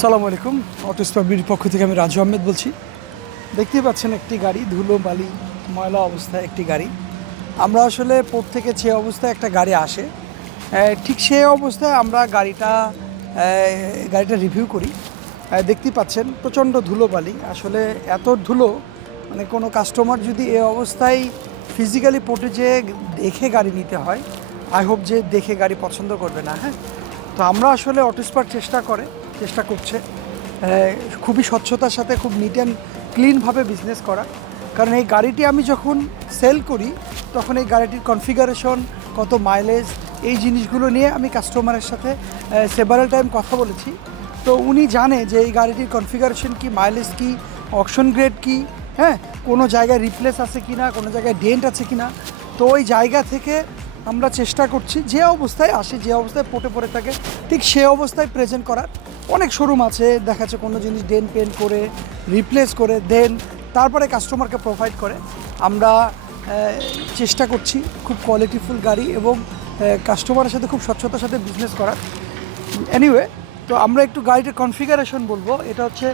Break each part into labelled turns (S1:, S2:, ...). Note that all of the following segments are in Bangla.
S1: সালামু আলাইকুম। অটোস্পাবির পক্ষ থেকে আমি রাজু আহমেদ বলছি। দেখতেই পাচ্ছেন একটি গাড়ি ধুলো বালি ময়লা অবস্থায় একটি গাড়ি। আমরা আসলে পোর্ট থেকে যে অবস্থায় একটা গাড়ি আসে ঠিক সেই অবস্থায় আমরা গাড়িটা গাড়িটা রিভিউ করি। আহ, দেখতেই পাচ্ছেন প্রচণ্ড ধুলো বালি। আসলে এত ধুলো মানে কোনো কাস্টমার যদি এ অবস্থায় ফিজিক্যালি পোর্টে যে দেখে গাড়ি নিতে হয় আই হোপ যে দেখে গাড়ি পছন্দ করবে না হ্যাঁ? তো আমরা আসলে অটোস্পার চেষ্টা করে। চেষ্টা করছে। খুবই স্বচ্ছতার সাথে খুব নিট অ্যান্ড ক্লিনভাবে বিজনেস করা। কারণ এই গাড়িটি আমি যখন সেল করি, তখন এই গাড়িটির কনফিগারেশন কত মাইলেজ এই জিনিসগুলো নিয়ে আমি কাস্টমারের সাথে সেভারেল টাইম কথা বলেছি। তো উনি জানে যে এই গাড়িটির কনফিগারেশন কি মাইলেজ কি অপশন গ্রেড কি হ্যাঁ কোনো জায়গায় রিপ্লেস আছে কি না কোনো জায়গায় ডেন্ট আছে কি না তো ওই জায়গা থেকে আমরা চেষ্টা করছি, যে অবস্থায় আসে, যে অবস্থায় পটে পড়ে থাকে, ঠিক সে অবস্থায় প্রেজেন্ট করার। অনেক শোরুম আছে, দেখা যাচ্ছে কোনো জিনিস ডেন পেন করে রিপ্লেস করে, দেন, তারপরে কাস্টমারকে প্রোভাইড করে। আমরা চেষ্টা করছি খুব কোয়ালিটিফুল গাড়ি এবং কাস্টমারের সাথে খুব স্বচ্ছতার সাথে বিজনেস করার। এনিওয়ে তো আমরা একটু গাড়িটার কনফিগারেশন বলব। এটা হচ্ছে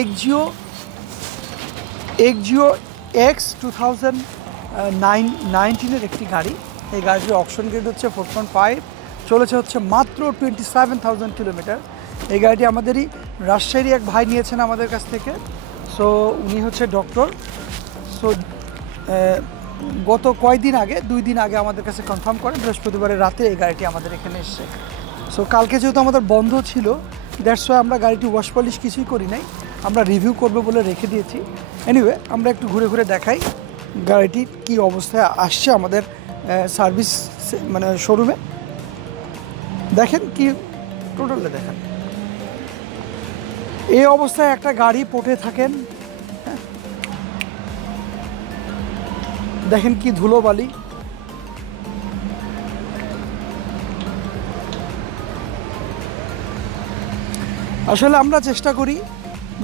S1: Axio Axio X two thousand nine নাইনটিনের একটি গাড়ি। এই গাড়িটির অপশন গ্রেড হচ্ছে ফোর পয়েন্ট ফাইভ চলেছে হচ্ছে মাত্র টোয়েন্টি সেভেন থাউজেন্ড কিলোমিটার এই গাড়িটি আমাদেরই রাজশাহীর এক ভাই নিয়েছেন আমাদের কাছ থেকে। সো উনি হচ্ছে ডক্টর সো গত কয়েকদিন আগে, দুই দিন আগে আমাদের কাছে কনফার্ম করেন, বৃহস্পতিবারের রাতে এই গাড়িটি আমাদের এখানে এসছে। সো কালকে যেহেতু আমাদের বন্ধ ছিল দ্যাটস ওয়াই আমরা গাড়িটি ওয়াশ পলিশ কিছুই করি নাই। আমরা রিভিউ করব বলে রেখে দিয়েছি। এনিওয়ে আমরা একটু ঘুরে ঘুরে দেখাই গাড়িটির কি অবস্থায় আসছে আমাদের সার্ভিস মানে শোরুমে দেখেন কি টোটালে দেখেন। এই অবস্থায় একটা গাড়ি পটে থাকেন। দেখেন কি ধুলো বালি আসলে আমরা চেষ্টা করি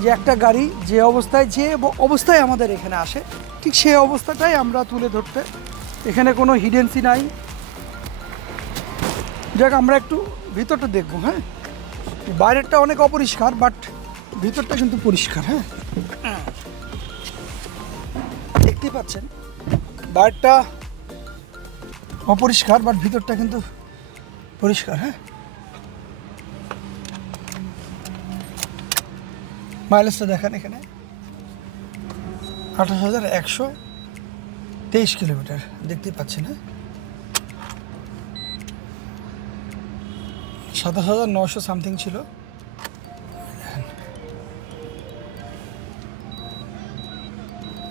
S1: যে একটা গাড়ি যে অবস্থায় যে অবস্থায় আমাদের এখানে আসে, ঠিক সেই অবস্থাটাই আমরা তুলে ধরতে। এখানে কোনো হিডেন্সি নাই। যাক, আমরা একটু ভিতরটা দেখব হ্যাঁ? বাইরেরটা অনেক অপরিষ্কার বাট ভিতরটা কিন্তু পরিষ্কার হ্যাঁ? দেখতেই পাচ্ছেন বাইরেরটা অপরিষ্কার, বাট ভিতরটা কিন্তু পরিষ্কার হ্যাঁ? মাইলেজটা দেখেন এখানে। আঠাশ হাজার একশো তেইশ কিলোমিটার, দেখতে পাচ্ছেন হ্যাঁ? সাতাশ হাজার নশো সামথিং ছিল।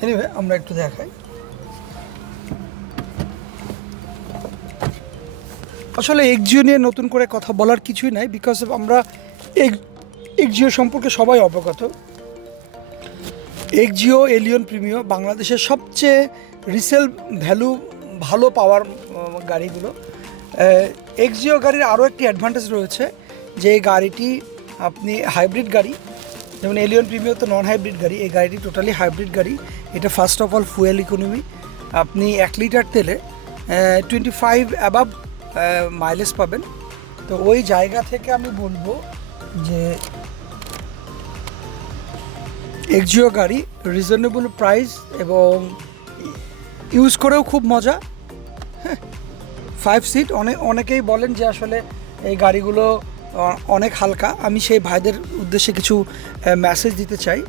S1: এনিওয়ে আমরা একটু দেখাই। আসলে এক্সিও নিয়ে নতুন করে কথা বলার কিছুই নাই বিকজ আমরা এক্সিও সম্পর্কে সবাই অবগত। এক্সিও, এলিয়ন প্রিমিও বাংলাদেশের সবচেয়ে রিসেল ভ্যালু ভালো পাওয়ার গাড়িগুলো। এক্সিও গাড়ির আরও একটি অ্যাডভান্টেজ রয়েছে যে গাড়িটি আপনি হাইব্রিড গাড়ি যেমন এলিয়ন প্রিমিও তো নন হাইব্রিড গাড়ি, এই গাড়িটি টোটালি হাইব্রিড গাড়ি। এটা first of all fuel economy আপনি এক লিটার তেলে টোয়েন্টি ফাইভ অ্যাবাভ মাইলেজ পাবেন। তো ওই জায়গা থেকে আমি বলব যে এক্সিও গাড়ি রিজনেবল প্রাইস এবং ইউজ করেও খুব মজা। ফাইভ সিট অনেক অনেকেই বলেন যে আসলে এই গাড়িগুলো অনেক হালকা। আমি সেই ভাইদের উদ্দেশ্যে কিছু মেসেজ দিতে চাই।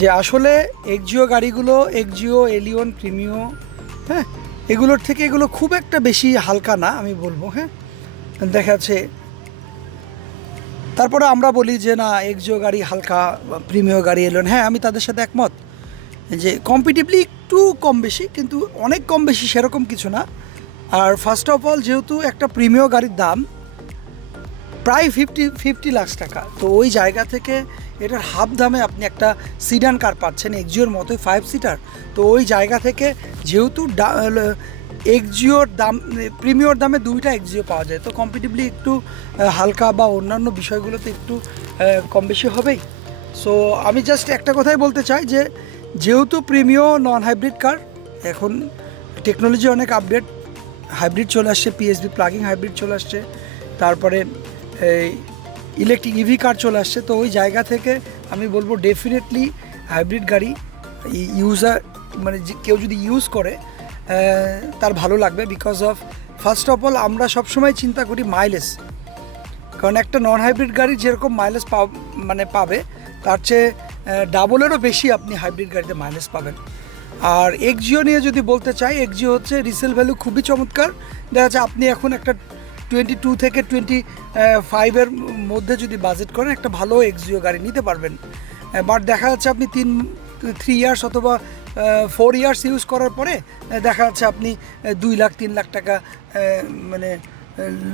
S1: যে আসলে এক্সিও গাড়িগুলো এক্সিও এলিয়ন প্রিমিও হ্যাঁ এগুলোর থেকে এগুলো খুব একটা বেশি হালকা না, আমি বলব হ্যাঁ। দেখা যাচ্ছে, তারপরে আমরা বলি যে না এক্সিও গাড়ি হালকা প্রিমিয় গাড়ি এলেন হ্যাঁ আমি তাদের সাথে একমত। যে কম্পিটিভলি একটু কম বেশি, কিন্তু অনেক কম বেশি সেরকম কিছু না। আর ফার্স্ট অফ অল যেহেতু একটা প্রিমিয় গাড়ির দাম প্রায় ফিফটি ফিফটি লাখ টাকা। তো ওই জায়গা থেকে এটার হাফ দামে আপনি একটা সিডান কার পাচ্ছেন, এক্সিওর মতোই ফাইভ সিটার তো ওই জায়গা থেকে যেহেতু এক্সিওর দাম প্রিমিয়র দামে দুইটা এক্সিও পাওয়া যায়। তো কম্পিটিভলি একটু হালকা বা অন্যান্য বিষয়গুলোতে একটু কম বেশি হবেই। সো আমি জাস্ট একটা কথাই বলতে চাই যে, যেহেতু প্রিমিয় নন হাইব্রিড কার এখন টেকনোলজি অনেক আপডেট হাইব্রিড চলে আসছে পিএসবি প্লাগিং হাইব্রিড চলে আসছে। তারপরে এই ইলেকট্রিক ইভি কার চলে আসছে। তো ওই জায়গা থেকে আমি বলব ডেফিনেটলি হাইব্রিড গাড়ি। ইউজার মানে কেউ যদি ইউজ করে তার ভালো লাগবে because of first of all আমরা সবসময় চিন্তা করি মাইলেজ কারণ একটা নন হাইব্রিড গাড়ি যেরকম মাইলেজ পা মানে পাবে, তার চেয়ে ডাবলেরও বেশি আপনি হাইব্রিড গাড়িতে মাইলেজ পাবেন। আর এক্সিও নিয়ে যদি বলতে চাই এক্সিও হচ্ছে রিসেল ভ্যালু খুবই চমৎকার। দেখা যাচ্ছে আপনি এখন একটা টোয়েন্টি টু থেকে টোয়েন্টি ফাইভের মধ্যে যদি বাজেট করেন, একটা ভালো এক্সিও গাড়ি নিতে পারবেন। বাট দেখা যাচ্ছে আপনি তিন থ্রি ইয়ার্স অথবা ফোর ইয়ার্স ইউজ করার পরে দেখা যাচ্ছে আপনি দুই লাখ, তিন লাখ টাকা মানে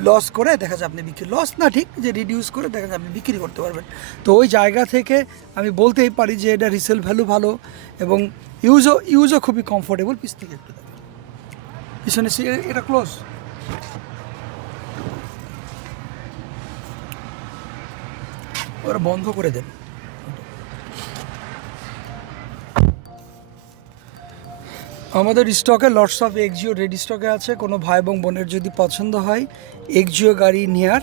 S1: লস করে দেখা যায় আপনি বিক্রি লস না ঠিক, যে রিডিউস করে দেখা যায় আপনি বিক্রি করতে পারবেন। তো ওই জায়গা থেকে আমি বলতেই পারি যে এটা রিসেল ভ্যালু ভালো এবং ইউজও ইউজও খুবই কমফোর্টেবল পিস থেকে একটু পিছনে এটা ক্লোজ ওরা বন্ধ করে দেন আমাদের স্টকে লটস অফ এক্সিও রেডি স্টকে আছে। কোনো ভাই এবং বোনের যদি পছন্দ হয় এক্সিও গাড়ি নেয়ার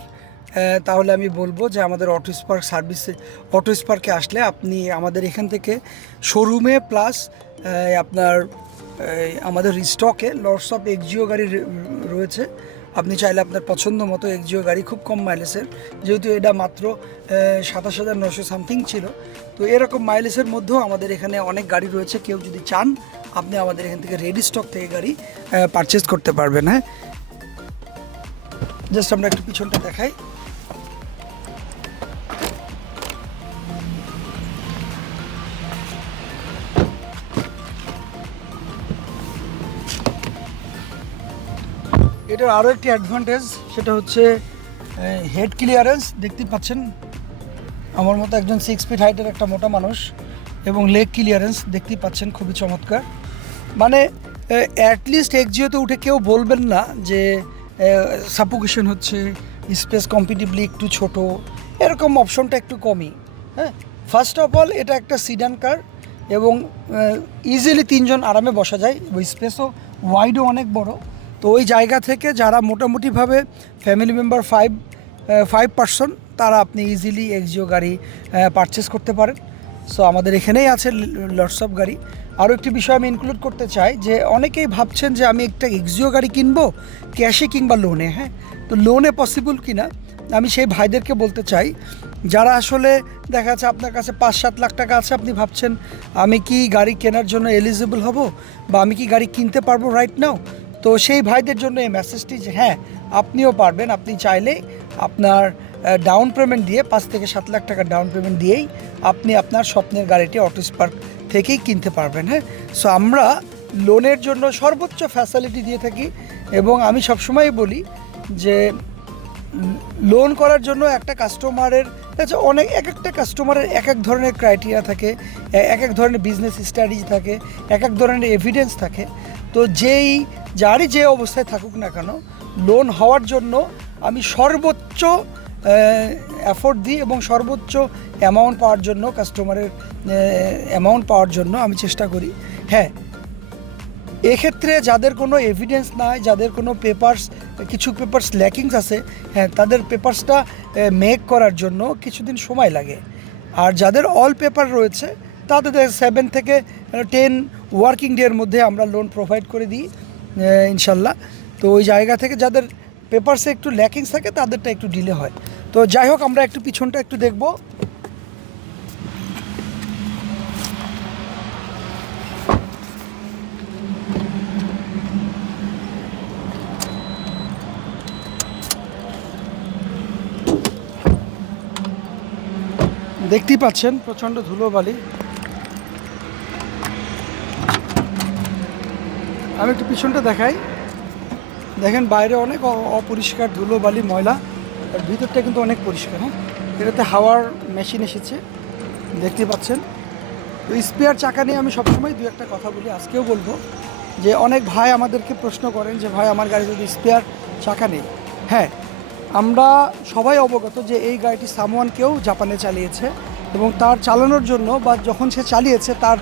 S1: তাহলে আমি বলব যে আমাদের অটো স্পার্ক সার্ভিসে অটো স্পার্কে আসলে আপনি আমাদের এখান থেকে শোরুমে প্লাস আপনার আমাদের স্টকে লটস অফ এক্সিও গাড়ি রয়েছে। আপনি চাইলে আপনার পছন্দ মতো এক্সিও গাড়ি, খুব কম মাইলেজের যেহেতু এটা মাত্র সাতাশ হাজার নশো সামথিং ছিল। তো এরকম মাইলেজের মধ্যেও আমাদের এখানে অনেক গাড়ি রয়েছে। কেউ যদি চান, আপনি আমাদের এখান থেকে রেডি স্টক থেকে গাড়ি পারচেস করতে পারবেন হ্যাঁ? জাস্ট আমরা একটু পিছনটা দেখাই। এটার আরও একটি অ্যাডভান্টেজ সেটা হচ্ছে হেড ক্লিয়ারেন্স দেখতে পাচ্ছেন। আমার মতো একজন সিক্স ফিট হাইটের একটা মোটা মানুষ এবং লেগ ক্লিয়ারেন্স দেখতেই পাচ্ছেন, খুবই চমৎকার। মানে অ্যাটলিস্ট এক্সিওতে উঠে কেউ বলবেন না যে সাপোকেশন হচ্ছে স্পেস কম্পিটিভলি একটু ছোট, এরকম অপশনটা একটু কমই হ্যাঁ? ফার্স্ট অফ অল এটা একটা সিডান কার এবং ইজিলি তিনজন আরামে বসা যায় স্পেসও ওয়াইডও অনেক বড়। তো ওই জায়গা থেকে যারা মোটামুটিভাবে family member five five person তারা আপনি ইজিলি এক্সিও গাড়ি পারচেস করতে পারেন। সো আমাদের এখানেই আছে লটস অফ গাড়ি। আরও একটি বিষয় আমি ইনক্লুড করতে চাই যে, অনেকেই ভাবছেন যে আমি একটা এক্সিও গাড়ি কিনবো ক্যাশে কিংবা লোনে হ্যাঁ? তো লোনে পসিবল কি না আমি সেই ভাইদেরকে বলতে চাই, যারা আসলে দেখা যাচ্ছে আপনার কাছে পাঁচ, সাত লাখ টাকা আছে, আপনি ভাবছেন, আমি কি গাড়ি কেনার জন্য এলিজিবল হব? বা আমি কি গাড়ি কিনতে পারব রাইট নাও তো সেই ভাইদের জন্য এই মেসেজটি যে হ্যাঁ আপনিও পারবেন। আপনি চাইলে আপনার ডাউন পেমেন্ট দিয়ে পাঁচ থেকে সাত লাখ টাকা ডাউন পেমেন্ট দিয়েই আপনি আপনার স্বপ্নের গাড়িটি অটো স্পার্ক থেকেই কিনতে পারবেন। হ্যাঁ? সো আমরা লোনের জন্য সর্বোচ্চ ফ্যাসিলিটি দিয়ে থাকি এবং আমি সবসময় বলি যে লোন করার জন্য একটা কাস্টমারের আচ্ছা অনেক এক একটা কাস্টমারের এক এক ধরনের ক্রাইটেরিয়া থাকে এক এক ধরনের বিজনেস স্ট্র্যাটেজি থাকে এক এক ধরনের এভিডেন্স থাকে। তো যেই যারই যে অবস্থায় থাকুক না কেন লোন হওয়ার জন্য আমি সর্বোচ্চ অ্যাফোর্ড দিই এবং সর্বোচ্চ অ্যামাউন্ট পাওয়ার জন্য কাস্টমারের অ্যামাউন্ট পাওয়ার জন্য আমি চেষ্টা করি। হ্যাঁ এক্ষেত্রে যাদের কোনো এভিডেন্স নাই, যাদের কোনো পেপার্স কিছু পেপার্স ল্যাকিংস আছে হ্যাঁ তাদের পেপার্সটা মেক করার জন্য কিছুদিন সময় লাগে। আর যাদের অল পেপার রয়েছে, তাদের সেভেন থেকে টেন ওয়ার্কিং ডের মধ্যে আমরা লোন প্রোভাইড করে দিই। ইনশাল্লাহ। তো ওই জায়গা থেকে যাদের পেপারসে একটু ল্যাকিংস থাকে, তাদেরটা একটু ডিলে হয়। তো যাই হোক, আমরা একটু পিছনটা একটু দেখব। দেখতেই পাচ্ছেন, প্রচণ্ড ধুলোবালি। আমি একটু পিছনটা দেখাই। দেখেন বাইরে অনেক অপরিষ্কার ধুলোবালি ময়লা, আর ভিতরটা কিন্তু অনেক পরিষ্কার হ্যাঁ? এটাতে হাওয়ার মেশিন এসেছে, দেখতে পাচ্ছেন। তো স্পেয়ার চাকা নিয়ে আমি সবসময় দু একটা কথা বলি, আজকেও বলব যে অনেক ভাই আমাদেরকে প্রশ্ন করেন যে, ভাই, আমার গাড়ি যদি স্পেয়ার চাকা নেই? হ্যাঁ আমরা সবাই অবগত যে এই গাড়িটি সামওয়ান কেউ জাপানে চালিয়েছে এবং তার চালানোর জন্য বা যখন সে চালিয়েছে, তার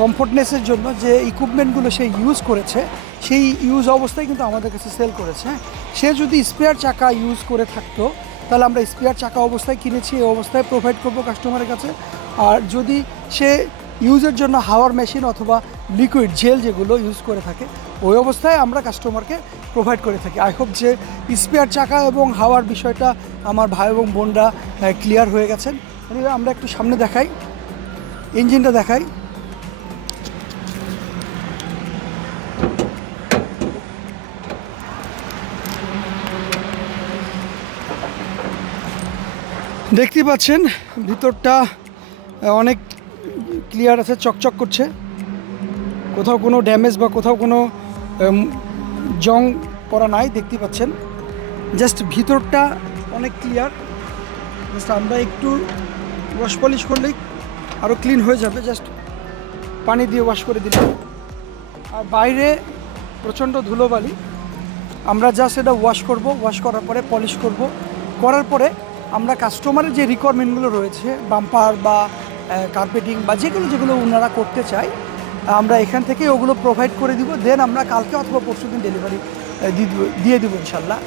S1: কমফোর্টনেসের জন্য যে ইকুইপমেন্টগুলো সে ইউজ করেছে, সেই ইউজ অবস্থায় কিন্তু আমাদের কাছে সেল করেছে। সে যদি স্পেয়ার চাকা ইউজ করে থাকতো, তাহলে আমরা স্পেয়ার চাকা অবস্থায় কিনেছি, এই অবস্থায় প্রোভাইড করব কাস্টমারের কাছে। আর যদি সে ইউজের জন্য হাওয়ার মেশিন অথবা লিকুইড জেল যেগুলো ইউজ করে থাকে, ওই অবস্থায় আমরা কাস্টমারকে প্রোভাইড করে থাকি। আই হোপ যে স্পেয়ার চাকা এবং হাওয়ার বিষয়টা আমার ভাই এবং বোনরা ক্লিয়ার হয়ে গেছেন। আমরা একটু সামনে দেখাই ইঞ্জিনটা দেখাই। দেখতে পাচ্ছেন, ভিতরটা অনেক ক্লিয়ার আছে, চকচক করছে। কোথাও কোনো ড্যামেজ বা কোথাও কোনো জং পড়া নাই দেখতে পাচ্ছেন। জাস্ট ভিতরটা অনেক ক্লিয়ার জাস্ট আমরা একটু ওয়াশ পলিশ করলেই আরও ক্লিন হয়ে যাবে। জাস্ট পানি দিয়ে ওয়াশ করে দিলে আর বাইরে প্রচণ্ড ধুলোবালি। আমরা জাস্ট এটা ওয়াশ করব। ওয়াশ করার পরে পলিশ করব। করার পরে আমরা কাস্টমারের যে রিকোয়ারমেন্টগুলো রয়েছে বাম্পার বা কার্পেটিং বা যেগুলো যেগুলো ওনারা করতে চায়, আমরা এখান থেকে ওগুলো প্রোভাইড করে দিব। দেন আমরা কালকে অথবা পরশু দিন ডেলিভারি দিয়ে দেবো ইনশাল্লাহ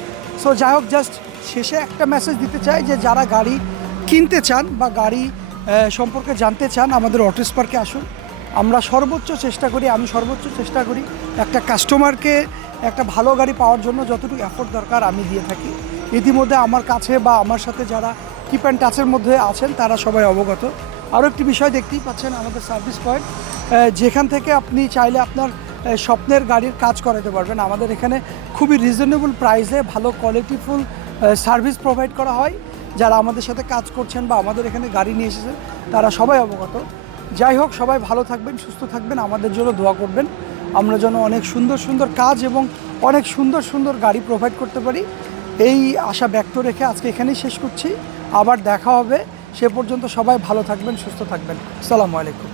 S1: সো যাই হোক জাস্ট শেষে একটা মেসেজ দিতে চাই যে, যারা গাড়ি কিনতে চান বা গাড়ি সম্পর্কে জানতে চান, আমাদের অটো স্পার্কে আসুন। আমরা সর্বোচ্চ চেষ্টা করি, আমি সর্বোচ্চ চেষ্টা করি একটা কাস্টমারকে একটা ভালো গাড়ি পাওয়ার জন্য যতটুকু এফোর্ট দরকার আমি দিয়ে থাকি। ইতিমধ্যে আমার কাছে বা আমার সাথে যারা কিপ অ্যান্ড টাচের মধ্যে আছেন, তারা সবাই অবগত। আরও একটি বিষয় দেখতেই পাচ্ছেন আমাদের সার্ভিস পয়েন্ট যেখান থেকে আপনি চাইলে আপনার স্বপ্নের গাড়ির কাজ করাতে পারবেন। আমাদের এখানে খুবই রিজনেবল প্রাইসে ভালো কোয়ালিটিফুল সার্ভিস প্রোভাইড করা হয়। যারা আমাদের সাথে কাজ করছেন বা আমাদের এখানে গাড়ি নিয়ে এসেছেন, তারা সবাই অবগত। যাই হোক, সবাই ভালো থাকবেন, সুস্থ থাকবেন, আমাদের জন্য দোয়া করবেন। আমরা যেন অনেক সুন্দর সুন্দর কাজ এবং অনেক সুন্দর সুন্দর গাড়ি প্রোভাইড করতে পারি। এই আশা ব্যক্ত রেখে আজকে এখানেই শেষ করছি। আবার দেখা হবে। সে পর্যন্ত সবাই ভালো থাকবেন, সুস্থ থাকবেন। সালামু আলাইকুম।